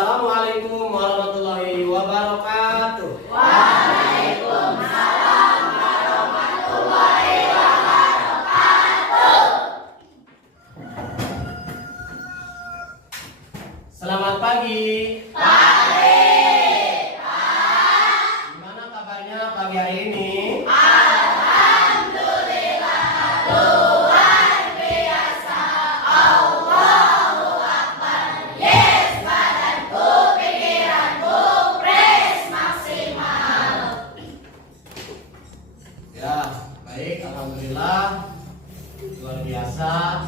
Assalamualaikum warahmatullahi wabarakatuh. Waalaikumsalam warahmatullahi wabarakatuh. Selamat pagi. Pagi. Gimana kabarnya pagi hari ini? Alhamdulillah luar biasa. Allahu Akbar. Yes, badanku, pikiranku, press maksimal. Ya, baik, alhamdulillah. Luar biasa.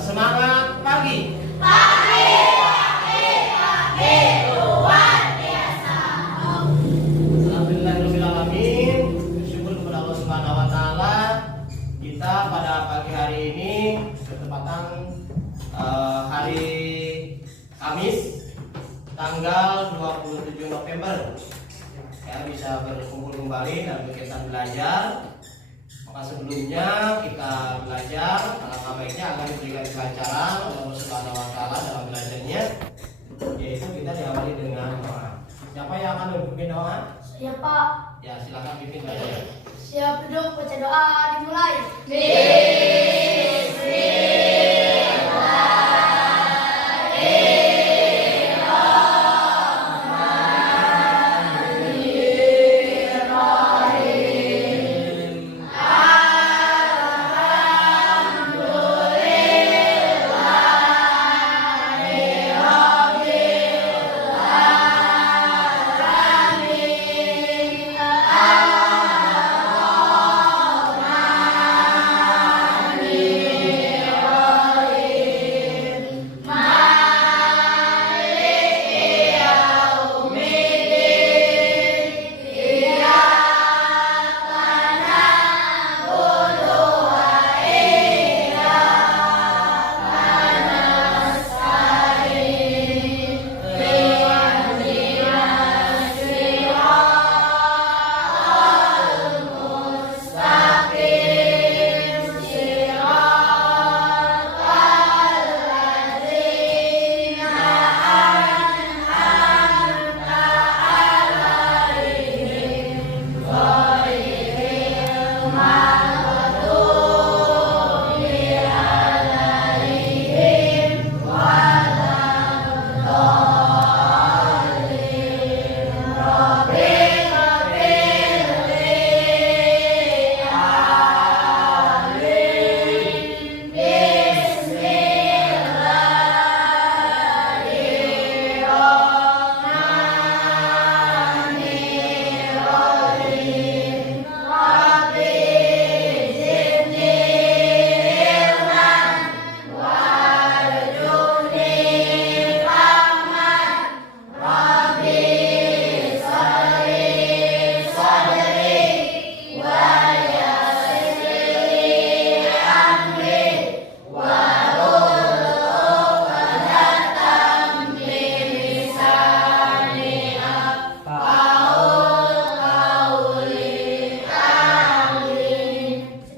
Semangat pagi. Pagi, luar biasa. Alhamdulillahirobbilalamin. Bersyukur kepada Allah Subhanahu wa taala. Kita pada pagi hari ini bertepatan hari Kamis tanggal 27 November. Ya, bisa berkumpul kembali dalam kegiatan belajar. Maka sebelumnya kita belajar alangkah baiknya agar diberikan kelancaran oleh Allah Subhanahu wa taala dalam belajarnya, yaitu kita diawali dengan doa. Siapa yang akan memimpin doa? Siap Pak. Ya, silakan pimpin doa. Siap duduk, baca doa dimulai.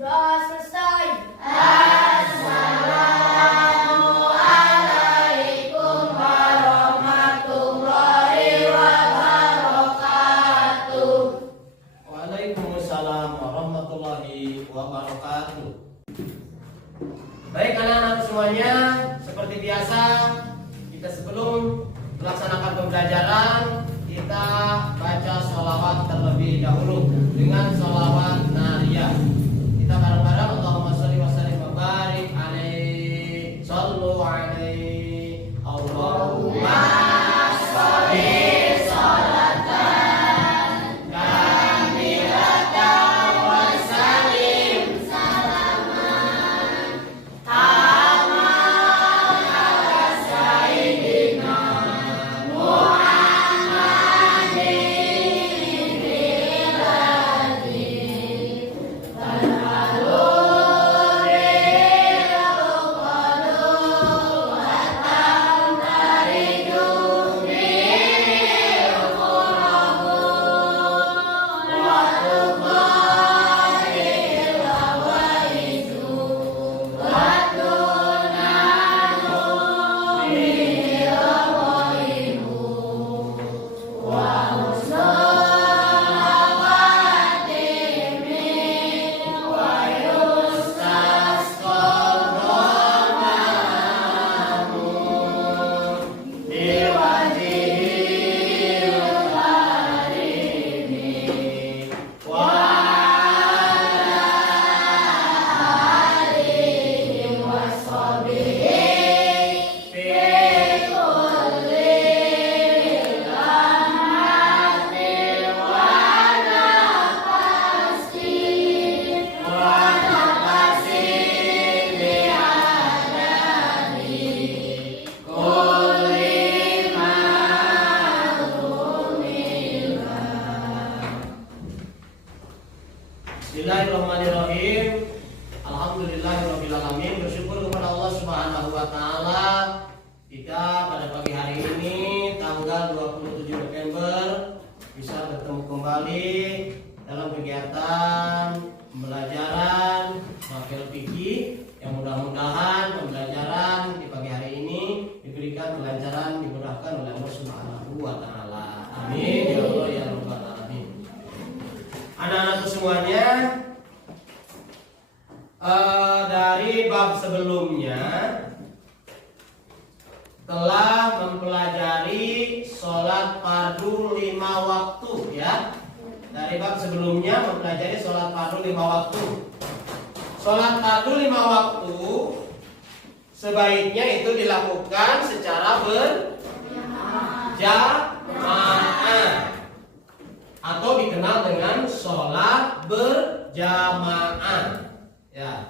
Doa selesai. Assalamualaikum warahmatullahi wabarakatuh. Waalaikumsalam warahmatullahi wabarakatuh. Baik anak-anak semuanya, seperti biasa kita sebelum melaksanakan pembelajaran kita baca sholawat terlebih dahulu dengan sholawat nariyah. Kita bareng-bareng Allahumma sholli wa sallim wa barik alaihi sallu alaihi Allahumma sholli sholatan kamilatan wa sallim salaman taman ala sayyidina Muhammadin kita pada pagi hari ini tanggal 27 November bisa bertemu kembali dalam kegiatan pembelajaran Mafil Fikih yang mudah-mudahan pembelajaran di pagi hari ini diberikan kelancaran, dimudahkan oleh Allah Subhanahu wa taala. Amin ya Allah ya rabbal alamin. Anak-anakku semuanya, dari bab sebelumnya telah mempelajari sholat fardu 5 waktu ya. Dari bab sebelumnya mempelajari sholat fardu 5 waktu. Sholat fardu 5 waktu sebaiknya itu dilakukan secara berjamaah atau dikenal dengan sholat berjamaah. Ya,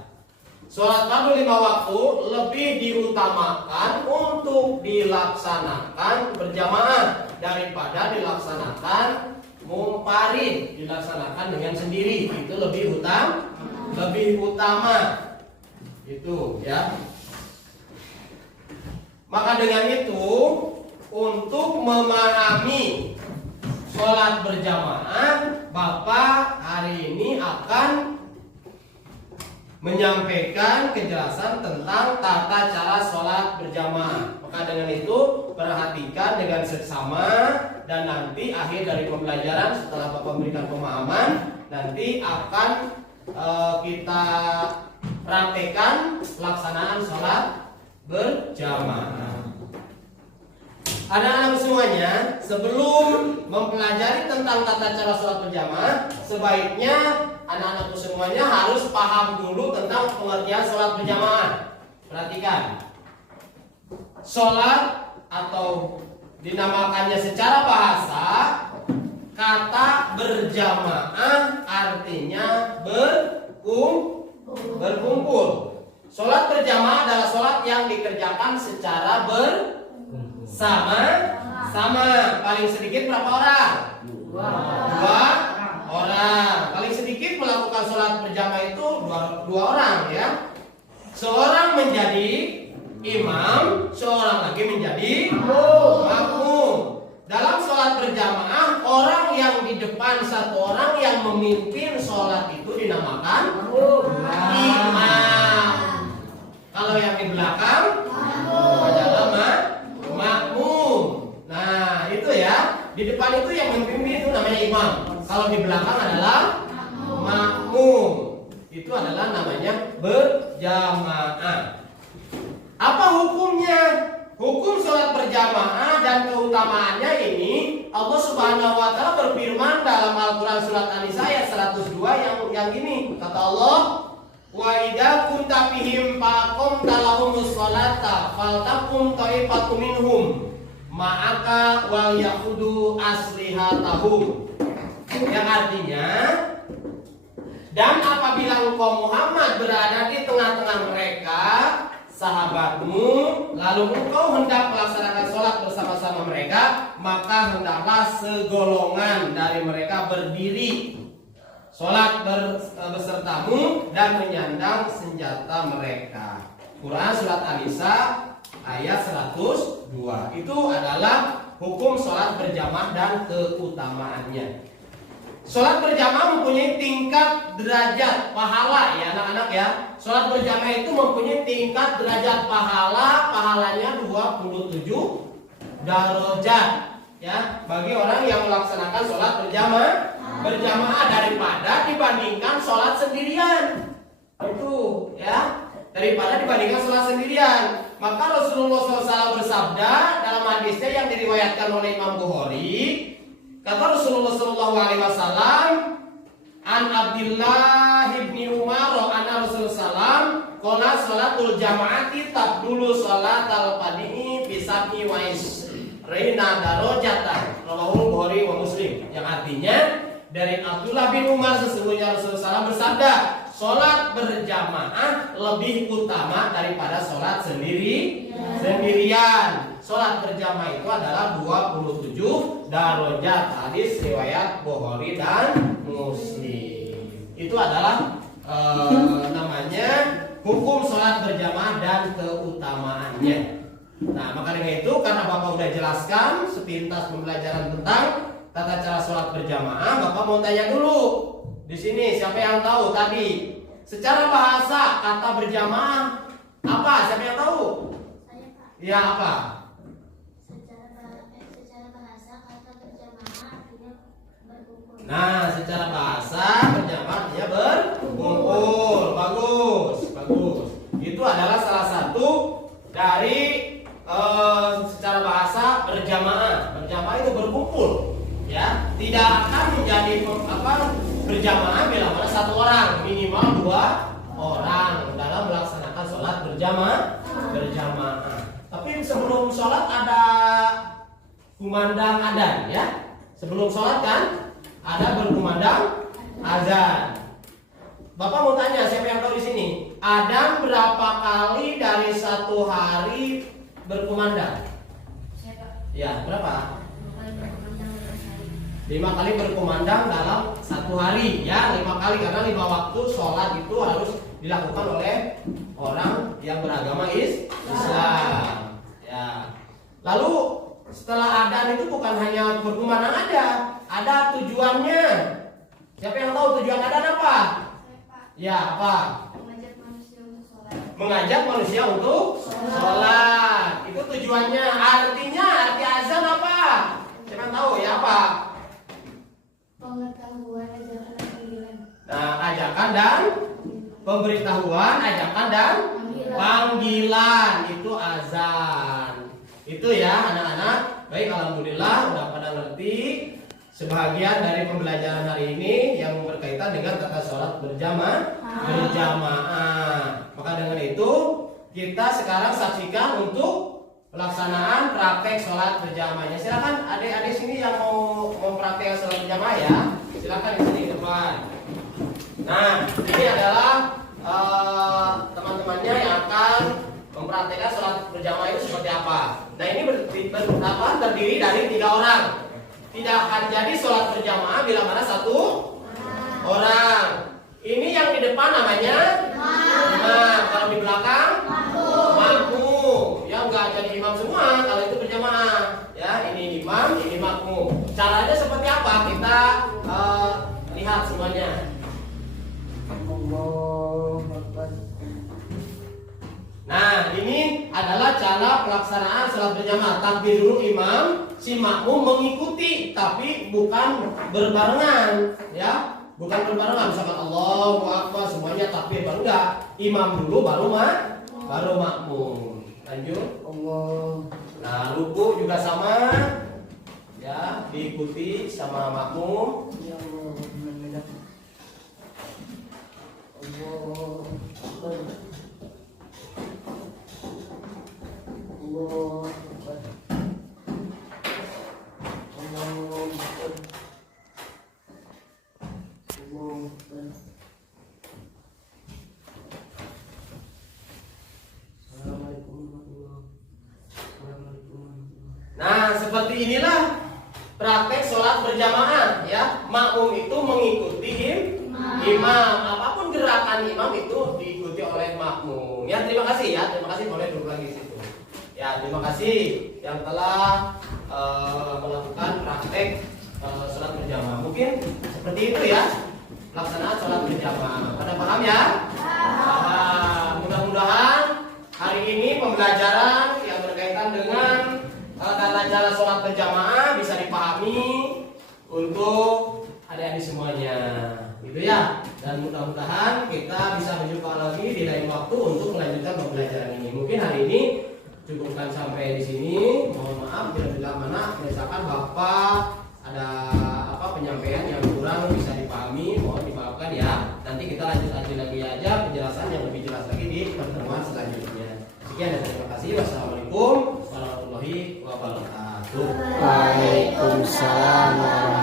sholat fardu 5 waktu lebih diutamakan untuk dilaksanakan berjamaah daripada dilaksanakan munfarid, dilaksanakan dengan sendiri. Itu lebih utama. Itu ya. Maka dengan itu untuk memahami sholat berjamaah, Bapak hari ini akan menyampaikan kejelasan tentang tata cara sholat berjamaah. Maka dengan itu perhatikan dengan seksama, dan nanti akhir dari pembelajaran setelah Bapak memberikan pemahaman, nanti akan kita praktekkan pelaksanaan sholat berjamaah. Anak-anak semuanya, sebelum mempelajari tentang tata cara sholat berjamaah, sebaiknya anak-anakku semuanya harus paham dulu tentang pengertian sholat berjamaah. Perhatikan, sholat atau dinamakannya secara bahasa, kata berjamaah artinya berkumpul. Sholat berjamaah adalah sholat yang dikerjakan secara bersama-sama. Paling sedikit berapa orang? Dua orang. Paling sedikit melakukan sholat berjamaah itu dua orang ya. Seorang menjadi imam, seorang lagi menjadi makmum. Dalam sholat berjamaah, orang yang di depan satu orang yang memimpin sholat itu dinamakan imam. Kalau yang di belakang adalah makmum. Nah itu ya, di depan itu yang memimpin itu namanya imam. Kalau di belakang adalah makmum. Itu adalah namanya berjamaah. Apa hukumnya? Hukum sholat berjamaah dan keutamaannya ini Allah Subhanahu wa taala berfirman dalam Al-Qur'an surat An-Nisa ayat 102 yang ini. Kata Allah, "Wa idza kunta fihim faqamta lahumus sholata faltaqum ta'ifatun minhum ma'aka wal yaqudu aslihatahum." Yang artinya, dan apabila engkau Muhammad berada di tengah-tengah mereka, sahabatmu, lalu engkau hendak melaksanakan sholat bersama-sama mereka, maka hendaklah segolongan dari mereka berdiri sholat besertamu dan menyandang senjata mereka. Quran surat An-Nisa ayat 102. Itu adalah hukum sholat berjamaah dan keutamaannya. Sholat berjamaah mempunyai tingkat derajat pahala ya anak-anak ya. Sholat berjamaah itu mempunyai tingkat derajat pahala, pahalanya 27 darajat ya bagi orang yang melaksanakan sholat berjamaah daripada dibandingkan sholat sendirian. Itu ya, daripada dibandingkan sholat sendirian. Maka Rasulullah SAW bersabda dalam hadisnya yang diriwayatkan oleh Imam Bukhari. Kata Rasulullah SAW, an Abdullah ibni Umar anna Rasulullah qala salatul jamaati tabdulu salatal fadhi bi sab'i wa isrina darajatan. Rawahu Bukhari wa Muslim. Yang artinya dari Abdullah bin Umar sesungguhnya Rasulullah SAW bersabda, sholat berjamaah lebih utama daripada sholat sendirian. Sholat berjamaah itu adalah 27 darajat. Hadis riwayat Bukhari dan Muslim. Itu adalah namanya hukum sholat berjamaah dan keutamaannya. Nah, maka dengan itu karena Bapak udah jelaskan sepintas pembelajaran tentang tata cara sholat berjamaah, Bapak mau tanya dulu. Di sini siapa yang tahu tadi secara bahasa kata berjamaah apa? Siapa yang tahu? Saya Pak. Ya, apa? Secara bahasa kata berjamaah artinya berkumpul. Nah, secara bahasa berjamaah artinya berkumpul. Bagus, bagus. Itu adalah salah satu dari secara bahasa berjamaah. Berjamaah itu berkumpul, ya. Tidak akan menjadi berjamaah bila mana satu orang, minimal 2 orang dalam melaksanakan sholat berjamaah. Tapi sebelum sholat ada kumandang adzan, ya. Sebelum sholat kan ada berkumandang azan. Bapak mau tanya, siapa yang tahu di sini? Adzan berapa kali dari satu hari berkumandang? Saya Pak. Ya, berapa? 5 5 kali berkumandang dalam satu hari, ya. 5 kali karena 5 waktu sholat itu harus dilakukan oleh orang yang beragama Islam, ya. Lalu setelah adzan itu bukan hanya berkumandang aja, ada tujuannya. Siapa yang tahu tujuan adzan apa? Saya Pak. Ya, apa? Mengajak manusia untuk sholat. Mengajak manusia untuk sholat. Itu tujuannya. Artinya arti azan apa? Siapa yang tahu ya apa? Pengetahuan ajakan dan panggilan. Nah, ajakan dan pemberitahuan, ajakan dan panggilan itu azan. Itu ya anak-anak. Baik, alhamdulillah udah pada ngerti sebahagian dari pembelajaran hari ini yang berkaitan dengan tata sholat berjamaah. Maka dengan itu kita sekarang saksikan untuk pelaksanaan praktek sholat berjamaahnya. Silakan adik-adik sini yang mau praktek sholat berjamaah ya. Silakan di sini depan. Nah, ini adalah teman-temannya yang akan mempraktekkan sholat berjamaah itu seperti apa. Nah, ini terdiri dari 3 orang. Tidak akan jadi sholat berjamaah bila mana 1 orang. Ini yang di depan namanya imam. Kalau di belakang makmum. Ya nggak jadi imam semua kalau itu berjamaah. Ya, ini imam, ini makmum. Caranya seperti apa? Kita lihat semuanya. Nah, ini adalah cara pelaksanaan sholat berjamaah. Takbir dulu imam, si makmum mengikuti, tapi bukan berbarengan, ya. Bukan berbarengan. Misalkan Allahu Akbar semuanya takbir, baru enggak. Imam dulu baru makmum. Lanjut. Allah. Nah, ruku juga sama, ya, diikuti sama makmum. Ya Allah. Nah, seperti inilah praktek sholat berjamaah, ya. Makmum itu mengikuti imam. Apapun gerakan imam itu diikuti oleh makmum. Ya, terima kasih ya. Terima kasih, boleh duduk lagi di situ. Ya, terima kasih yang telah melakukan praktek sholat berjamaah. Mungkin seperti itu ya pelaksanaan sholat berjamaah. Pada paham ya? Mudah-mudahan hari ini pembelajaran yang berkaitan dengan tata cara sholat berjamaah bisa dipahami untuk adik-adik semuanya, gitu ya. Dan mudah-mudahan kita bisa berjumpa lagi di lain waktu untuk melanjutkan pembelajaran ini. Mungkin hari ini cukupkan sampai di sini. Mohon maaf bila mana misalkan Bapak ada penyampaian yang kurang bisa dipahami, mohon dimaafkan ya. Nanti kita lanjut lagi aja penjelasan yang lebih jelas lagi di pertemuan selanjutnya. Sekian dan terima kasih. Wassalamualaikum warahmatullahi wabarakatuh. Waalaikumsalam warahmatullahi wabarakatuh.